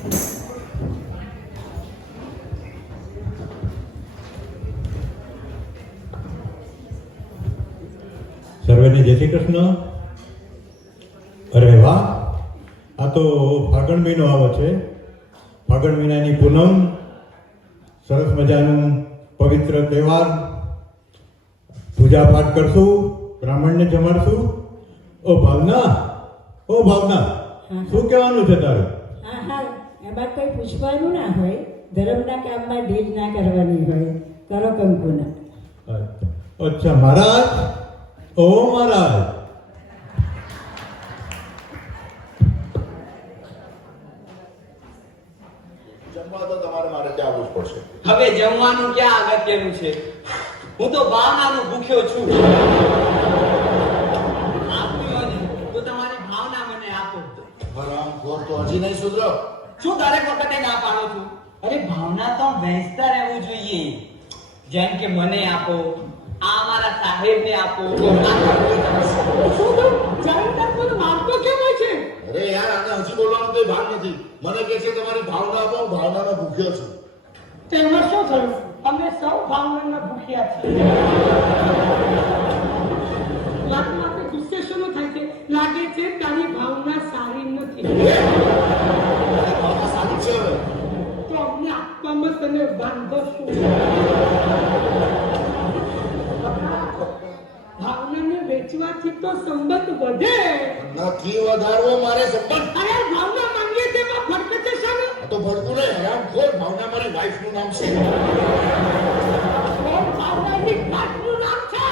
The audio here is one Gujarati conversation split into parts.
સર્વેને જય શ્રી કૃષ્ણ. અરે વાહ, આ તો ફાગણ મહિનો આવે છે. ફાગણ મહિનાની પૂનમ, સરસ મજાનું પવિત્ર તહેવાર. પૂજા પાઠ કરશું, બ્રાહ્મણને જમાડશું. ઓ ભાવના, શું કહેવાનું છે તારું? હા હા, એમાં કોઈ પૂછવાનું ના હોય. ધર્મના કામમાં ઢીલ ના કરવાની હોય. કરો કંકુના. અચ્છા મહારાજ. ઓ મહારાજ, જમવા તો તમારે મારે ત્યાં આવવું જ પડશે. હવે જમવાનું ક્યાં અગત્યનું છે? હું તો ભાવનાનું ભૂખ્યો છું. આપજો ને તો તમારી ભાવના મને આપો. હરામખોર તો હજી નહીં સુધરો. શું દરેક વખતે ના પાડો છું? અરે ભાવના તો વહેંચતા રહેવું જોઈએ. જેમ કે મને આપો, આ મારા સાહેબને આપો. શું તો જયંતર મને મારતો કેમ હોય છે? અરે યાર, આને હજી બોલવાનું કોઈ ભાગ નથી. મને કહે છે તમારી ભાવના આપો, હું ભાવનાનો ભૂખ્યો છું. તેમાં શું થયું? અમે સૌ ભાવનાના ભૂખ્યા છીએ. લાગે ગુસ્સે શું થાય છે? લાગે છે તારી ભાવના સારી નથી. ભાવના સારી છે હવે. તો અમને આપવામાં તને વાંધો શું? ભાવનાને વેચવાથી તો સંબંધ વધે. નથી વધારવો મારે સંબંધ. અરે ભાવના માંગીએ તેમાં ફરક છે સામે. આ તો ભડકું નહીં, હરામખોર. ભાવના મારી વાઈફનું નામ છે. ભાવનાની વાતનું નામ છે.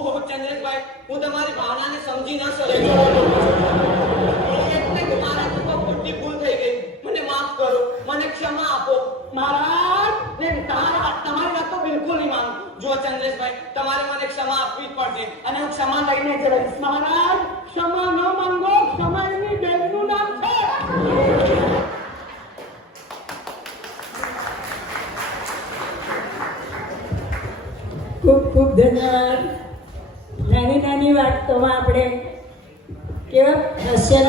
ઓહ ચંદ્રભાઈ, હું તમારી ભાવનાને સમજી ન શક્યો. એટલે કે મારાથી તો ખોટી ભૂલ થઈ ગઈ. મને માફ કરો, મને ક્ષમા આપો. મહારાજ તમારી વાત તો બિલકુલ નહીં માનું. જો ચંદ્રેશભાઈ, તમારે મને ક્ષમા આપવી જ પડશે અને હું ક્ષમા લઈને જ રહીશ. મહારાજ ક્ષમા ન માંગો. ક્ષમા એની બેનનું નામ છે. ખૂબ ખૂબ ધન્યવાદ. નાની નાની વાતોમાં આપણે કેવા હાસ્યના